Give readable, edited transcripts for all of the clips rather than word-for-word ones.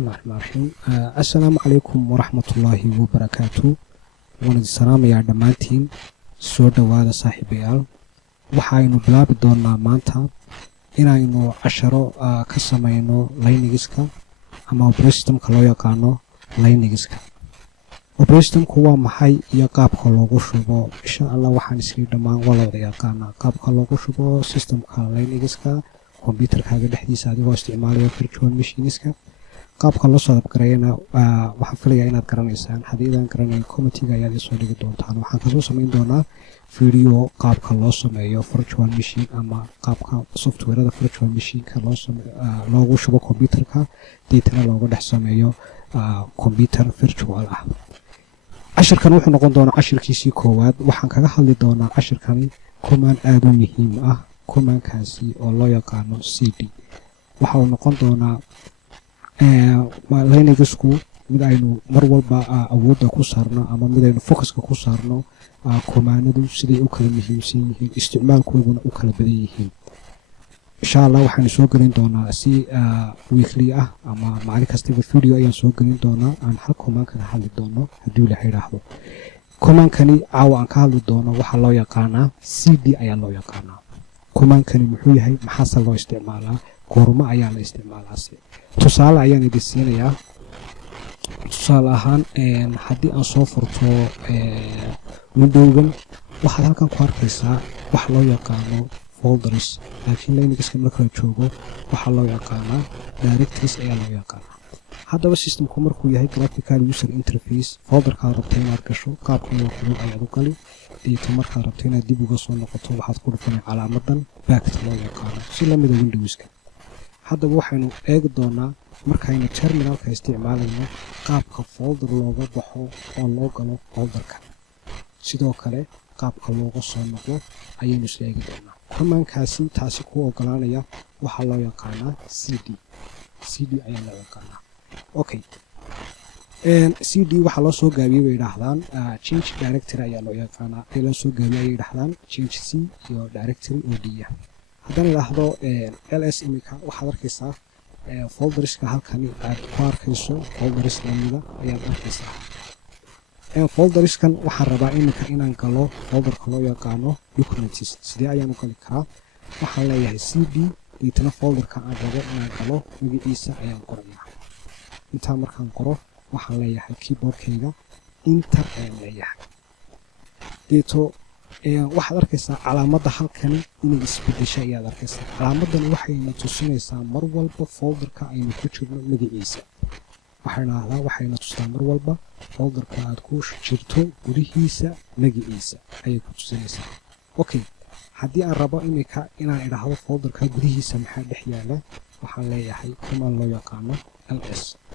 بسم الله الرحمن الرحيم السلام عليكم ورحمة الله وبركاته وانا السلام يا دمانتين سودا وادا صاحبيال waxaynu bilaabi doonaa maanta inaynu casharo ka samayno Linuxka ama operating systemka loo yaqaano Linuxka. Operating systemku waa maxay iyo qaabka loogu shubo. Insha Allah waxaan isla dhamaan wada yaqaanaa qaabka loogu shubo systemka Linuxka computerkaaga dhexdiisa adigoo isticmaalaya virtual machineska. qaabka loo soo qabgareeyana waxaan filayaa inaad garanaysaan. haddii aan garanayn commentiga ayaad soo dhigi doontaan. waxaan kasoo samayn doonaa video qaabka loo sameeyo virtual machine ama qaabka softwareda virtual machineka loogu shubo computerka deetana looga dhex sameeyo computer virtual ah. cashirkan wuxuu noqon doonaa cashirkiisii koowaad. waxaan kaga hadli doonaa cashirkani command aad u muhiim ah. commandkaasi oo loo yaqaano cd waxa uu noqon doonaa Linuxku mid aynu mar walba awoodda ku saarno ama mid aynu focuska ku saarno commandadu siday u kala muhiimsan yihiin isticmaalkooduna u kala badan yihiin. insha Allah waxaan soo gelin doonaa si weekly ah ama maalin kasta video ayaan soo gelin doonaa aan hal command ka hadli doono haddii la yiraahdo. commandkani caawa aan ka hadli doono waxa loo yaqaanaa cd ayaa loo yaqaanaa. commandkani muxuu yahay, maxaa loo isticmaalaa, goorma ayaa la isticmaalaa. tusaale ayaan idin siinayaa. tusaale ahaan haddii aan soo furto windowgan waxaad halkan ku arkaysaa wax loo yaqaano folders, laakiin Linuxka marka la joogo waxaa loo yaqaanaa directories ayaa loo yaqaanaa. haddaba systemku markuu yahay graphical user interface, folderkaad rabto inaad gasho qaabka loo xiro ayaad u gali. deeta markaad rabto inaad dib uga soo noqoto waxaad ku dhufanay calaamadan backta loo yaqaano si lamida Windowska. haddaba waxaynu eegi doonaa markaynu terminalka isticmaalayno qaabka folder looga baxo oo loo galo folderka, sidoo kale qaabka looga soo noqdo ayaynu is eegi doonaa. commandkaasi taasi ku ogolaanaya waxaa loo yaqaanaa cd ayaa loo yaqaanaa. okay cd waxaa loo soo gaabiyey bay yidhaahdaan change directory ayaa loo yaqaanaa. ee loo soo gaabiyey ayay yidhaahdaan change c iyo directory oo d ah. haddaan idhaahdo ls imika waxaad arkaysaa folderska halkani aad ku arkayso folders lamida ayaad arkaysaa. folderskan waxaan rabaa imika inaan galo folderka loo yaqaano documents. sidee ayaan u gali karaa? waxaan leeyahay cd deetana folderka aan rabo inaan galo magaciisa ayaan qorayaa. intaa markaan qoro waxaan leeyahay keyboardkayga enter ayaan leeyahay. deeto waxaad arkaysaa calaamadda halkani inay isbedeshay ayaad arkaysaa. calaamaddan waxayna tusinaysaa mar walba folderka aynu ku jirno magaciisa. waxayna tustaa mar walba folderka aad ku jirto gudihiisa magaciisa ayay ku tusinaysaa. okay haddii aan rabo imika inaan idhaahdo folderka gudihiisa maxaa dhex yaala, waxaan leeyahay command loo yaqaano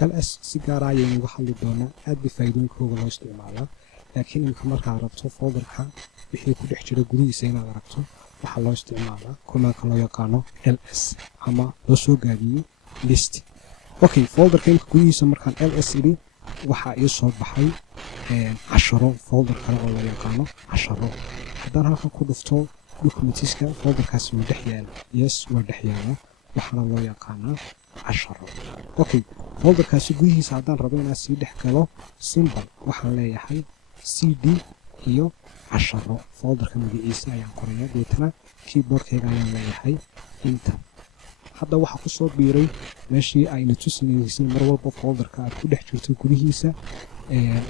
ls. si gaara ayaynu uga hadli doonaa. aad bay faa'iidooyinkooda loo isticmaalaa. laakiin imika markaad rabto folderka wixii ku dhex jira gudihiisa inaad aragto waxaa loo isticmaalaa commandka loo yaqaano ls ama loo soo gaabiyey list. okay folderka imika gudihiisa markaan ls idhi waxaa ii soo baxay casharo, folder kale oo loo yaqaano casharo. haddaan halkan ku dhufto documentska folderkaasi wuu dhex yaala. yes waa dhex yaala, waxaana loo yaqaanaa casharo. okay folderkaasi gudihiisa haddaan rabo inaan sii dhex galo symbol waxaan leeyahay cd iyo casharo. folderka magaciisa ayaan qorayaa deetana keyboardkayga ayaan leeyahay enter. hadda waxaa ku soo biiray meeshii ayna tusinaysay mar walba folderka aad ku dhex jirto gudihiisa.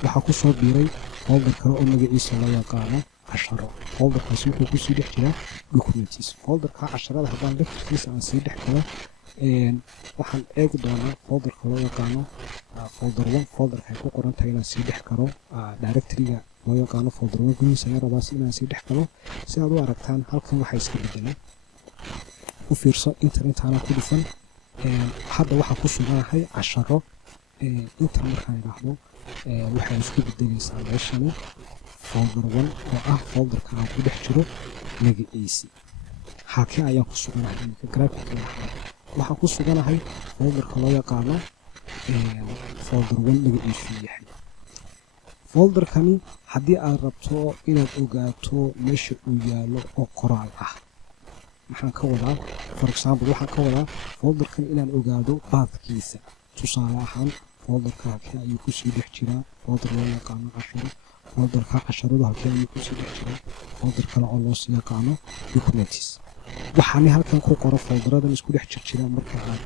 waxaa ku soo biiray folder kale oo magaciisa loo yaqaano casharo. folderkaasi wuxuu kusii dhex jiraa documents. folderka casharada haddaan laftirkiisa aan sii dhex galo waxaan eegi doonaa folderka loo yaqaano folder 1. folderka ay ku qoran tahay inaan sii dhex galo directoryga loo yaqaano folder 1 gudihiisa ayaan rabaa inaan sii dhex galo. si aad u aragtaan halkan waxaa iska bedelay. u fiirso intaana ku dhufan. hadda waxaa ku suganahay casharo. inta markaan idhaahdo waxay isku bedelaysaa meeshani folder 1 oo ah folderka aan ku dhex jiro magaciisi. halkee ayaan ku suganahay imika graphical waxaan ku suganahay folderka loo yaqaano folder 1 magaciisu yahay. folderkani haddii aad rabto inaad ogaato meesha uu yaalo oo qoraal ah maxaan ka wadaa? for example waxaan ka wadaa folderkan inaan ogaado pathkiisa. tusaale ahaan folderka halkee ayuu kusii dhex jiraa folder loo yaqaano casharo folderka casharadu halkee ayuu kusii dhex jiraa folder kale oo loosii yaqaano documents waxaana halkan ku qoro folderadan isku dhex jirjira marka aad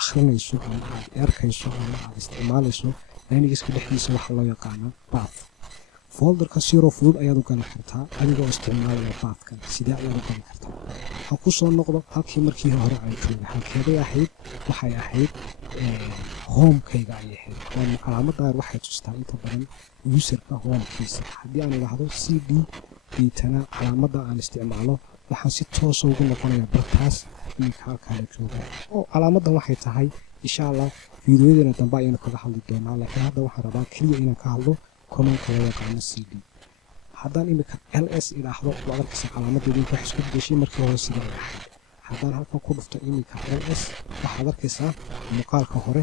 akhrinayso ama aad arkayso ama aad isticmaalayso Linuxka dhexdiisa waxa loo yaqaano path folderka siro fudud ayaad u gali kartaa adigoo isticmaalaya pathkan sidee ayaad u gali kartaa waxaan ku soo noqdo halkii markii hore aan joogay halkeeday ahayd waxay ahayd homekayga ayay ahayd oo calaamadda waxay tustaa inta badan userka homekiisa haddii aan idhaahdo cd deetana calaamadda aan isticmaalo waxaan si toos ugu noqonayaa bartaas iminka halkaa la jooga oo calaamaddan waxay tahay insha allah fiidiyoyadeena dambe ayaynu kaga hadli doonaa laakiin hadda waxaan rabaa keliya inaan ka hadlo commandka loo yaqaano cd haddaan iminka ls idhaahdo waa arkaysa calaamadeedu inta wax isku bedeshay markii hore sida ay ahayd haddaan halkan ku dhufto iminka ls waxaad arkaysaa muuqaalka hore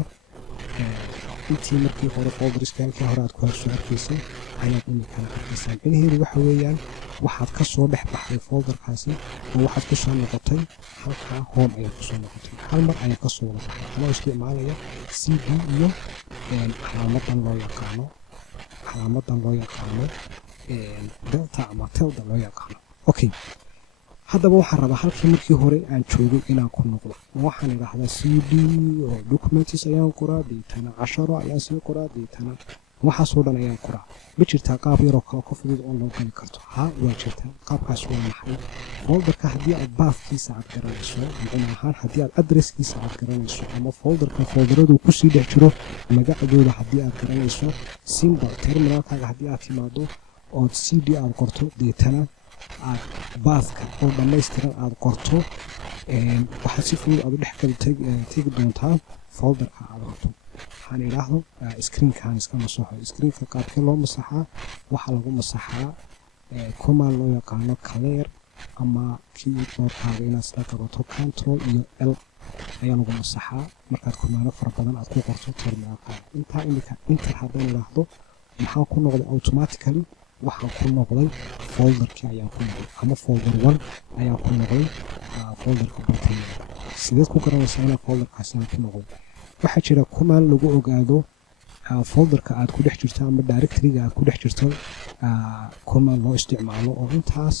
intii markii hore folderska halkii hore aad ku harsoo arkaysay ayaad iminkana arkaysaa micnaheedu waxa weeyaan waxaad ka soo dhex baxday folderkaasi oo waxaad ku soo noqotay halkaa home ayaad ku soo noqotay hal mar ayaad ka soo wada baxday anoo isticmaalaya cd iyo calaamadan loo yaqaano delta ama telda loo yaqaano okay haddaba waxaan rabaa halkii markii hore aan joogay inaan ku noqdo waxaan idhaahdaa cd oo documents ayaan qoraa deetana casharo ayaan sii qoraa deetana waxaasoo dhan ayaan qoraa ma jirtaa qaab yaroo kale ka fudud oo loo gali karto haa waa jirtaa qaabkaas waa maxay folderka haddii aad baafkiisa aad garanayso macno ahaan haddii aad adresskiisa aad garanayso ama folderka folderadu kusii dhex jiro magacdooda haddii aad garanayso symbol terminalkaaga haddii aad timaado ood cd aad qorto deetana aad baaska oo dhammaystiran aad qorto waxaad si fudud aad u dhex kala tegi doontaa folderka aad rabto waxaan idhaahdo screenkaan iska masaxo screenka qaabkee loo masaxaa waxaa lagu masaxaa command loo yaqaano clear ama keyboardkaaga inaad isla qabato control iyo l ayaa lagu masaxaa markaad commando fara badan aad ku qorto terminalkaaga intaa imika inter haddaan idhaahdo maxaa ku noqday automatically waxaan ku noqday folderkii ayaan ku noqday ama folder 1 ayaan ku noqday folderka bartay sideed ku garanaysaa inaa folderkaasi aan ku noqday waxaa jira command lagu ogaado folderka aad ku dhex jirto ama directoryga aad ku dhex jirto command loo isticmaalo oo intaas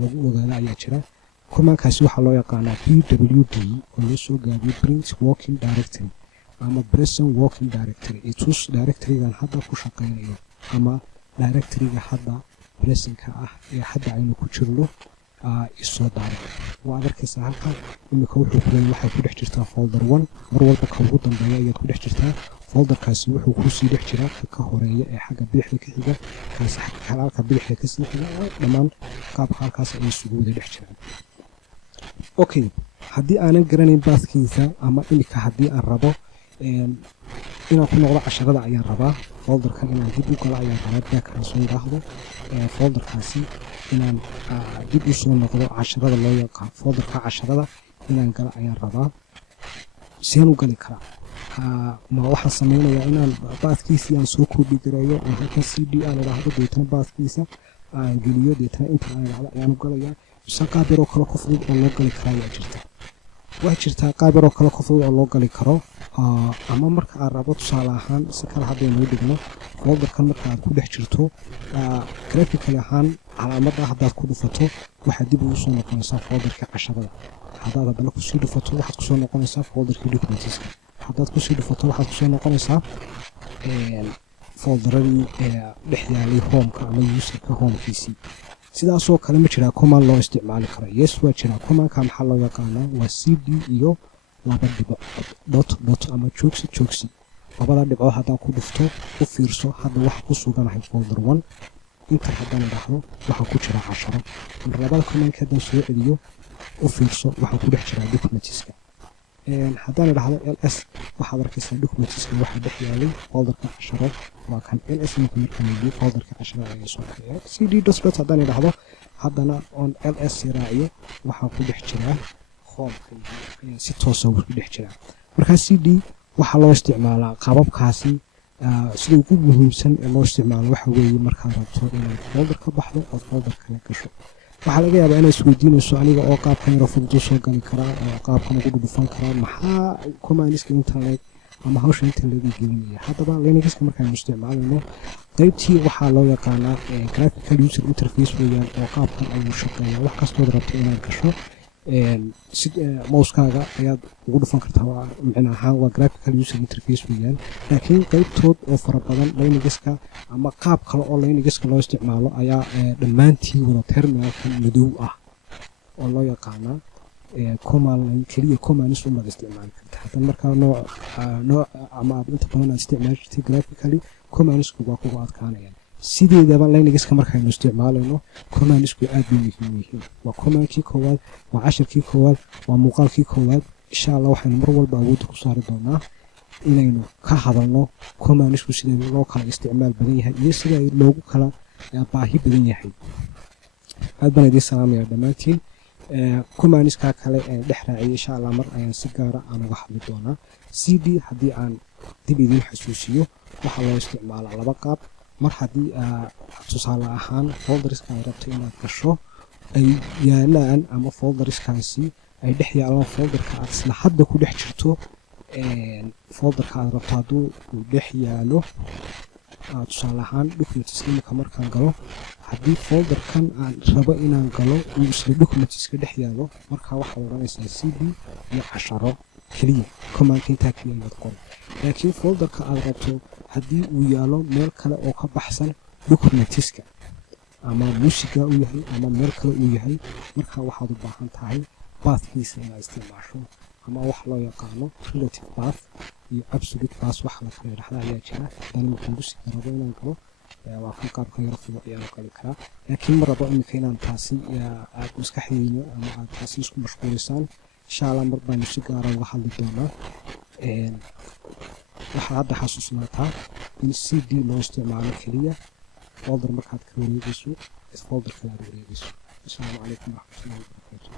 lagu ogaado ayaa jira commandkaasi waxaa loo yaqaanaa pwd oo loo soo gaabiyo print working directory ama present working directory itus directorygan hadda ku shaqaynayo ama directoryga hadda presentka ah ee hadda aynu ku jirno isoo daaray waad arkaysaa halkan imika wuxuu ku leeyahay waxay ku dhex jirtaa folder 1 mar walba ka ugu dambeeya ayaad ku dhex jirtaa folderkaasi wuxuu ku sii dhex jiraa ka horeeya ee xagga bidixda ka xiga kaasi halka bidixda ka sii xiga dhammaan qaabka halkaas ay isugu wada dhex jiraan okay haddii aanan garanayn baaskiisa ama imika haddii aan rabo inaan ku noqdo casharada ayaan rabaa folderkan inaan dib u galo ayaan rabaa background soo yiraahdo folderkaasi inaan dib u soo noqdo casharada loo yaqaan folderka casharada inaan galo ayaan rabaa seen u gali karaa ma waxaan sameynayaa inaan baaskiisii aan soo koobi gareeyo aan halkan cd aan idhaahdo deetana baaskiisa aan geliyo deetana inta aan idhaahdo ayaan u galayaa mise qaab yaroo kale ka fudud oo loo gali karaa ayaa jirta waxaa jirtaa qaab yaroo kale ka fudud oo loo gali karo ama marka aad rabo tusaale ahaan si kale haddaynu dhigno folderkan marka aad ku dhex jirto graphically ahaan calaamadda haddaad ku dhufato waxaad dib ugu soo noqonaysaa folderkii casharada haddaad haddana kusii dhufato waxaad kusoo noqonaysaa folderkii documentska haddaad kusii dhufato waxaad kusoo noqonaysaa folderadii dhex yaalay homeka ama userka homekiisii sidaasoo kale ma jiraa command loo isticmaali karo yes waa jiraa commandka maxaa loo yaqaanaa waa cd iyo laba dhibcood ama joogsi labada dhibcood haddaan ku dhufto u fiirso hadda waxa ku suganahay folder 1 inta haddaan idhaahdo waxaa ku jira casharo mar labada commandka haddaan soo celiyo u fiirso waxaa ku dhex jira documentska haddaan idhaahdo ls waxaad arkaysaa documentska waxaa dhex yaalay folderka casharo waa kan ls markaan leeyahay folderka casharo ayaa soo baxaya cd dot haddaan idhaahdo haddana on ls raaciyo waxaa ku dhex jira homeka si toos ah ku dhex jira marka cd waxaa loo isticmaalaa qababkaasi sida ugu muhiimsan ee loo isticmaalo waxa weeye markaad rabto inaad folder ka baxdo oo folder kale gasho waxaa laga yaabaa inaad isweydiinayso aniga oo qaabkan yaro fudud u soo gali karaa oo qaabkan ugu dhufan karaa maxaa commandska internet ama hawsha inta lagu gelinaya. haddaba Linuxka markaan isticmaalno qaybtii waxaa loo yaqaanaa graphical user interface weeyaan oo qaabkan ayuu shaqeeyaa. wax kastood rabto inaad gasho mouskaaga ayaad ugu dhufan kartaa, macna ahaan waa graphical user interface weeyaan. laakiin qaybtood oo fara badan Linuxka ama qaab kale oo Linuxka loo isticmaalo ayaa dhammaantii wada terminalkan madow ah oo loo yaqaanaa command line keliya. commands uma isticmaali karta haddana markaa nooc ama aad inta badan aad isticmaali jirtay graphically commandsku waa kugu adkaanayaan. sideedaba Linuxka markaynu isticmaalayno commandsku aad bay muhiim yihiin. waa commandkii koowaad, waa casharkii koowaad, waa muuqaalkii koowaad. insha allah waxaynu mar walba awoodda ku saari doonaa inaynu ka hadalno commandsku sida loo kala isticmaal badan yahay iyo sida loogu kala baahi badan yahay. aad baan idiin salaamaya dhammaantiin. commandska kale ee dhex raaciyay insha allah mar ayaan si gaara aan uga hadli doonaa. cd haddii aan dib idiin xasuusiyo waxaa loo isticmaalaa laba qaab. mar haddii tusaale ahaan folderska ay rabto inaad gasho ay yaalaan ama folderskaasi ay dhex yaalaan folderka aad isla hadda ku dhex jirto, folderka aad rabto hadduu uu dhex yaalo tusaale ahaan documents imika markaan galo, haddii folderkan aan rabo inaan galo uu isla documentska dhex yaalo, markaa waxaad odhanaysaa cd iyo casharo keliya commandka intaa keliya inaad qoro. laakiin folderka aad rabto haddii uu yaalo meel kale oo ka baxsan documentska ama muusiga uu yahay ama meel kale uu yahay, markaa waxaad u baahan tahay pathkiisa inaad isticmaasho ama wax loo yaqaano relative path iyo absolute path. wax la kala yidhaahda ayaa jira. haddana markaan muusiga rabo inaan galo waa kan qaabka yar fudud ayaan u gali karaa. laakiin ma rabo imika inaan taasi aad maskaxdeyno ama aad taasi isku mashquulisaan. insha allah mar baanu si gaara uga hadli doonaa. waxaad hadda xasuusnaataa in cd loo isticmaalo keliya folder markaad ka wareegayso folderka aad wareegayso. asalaamu calaykum waraxmatullahi wabarakaatu.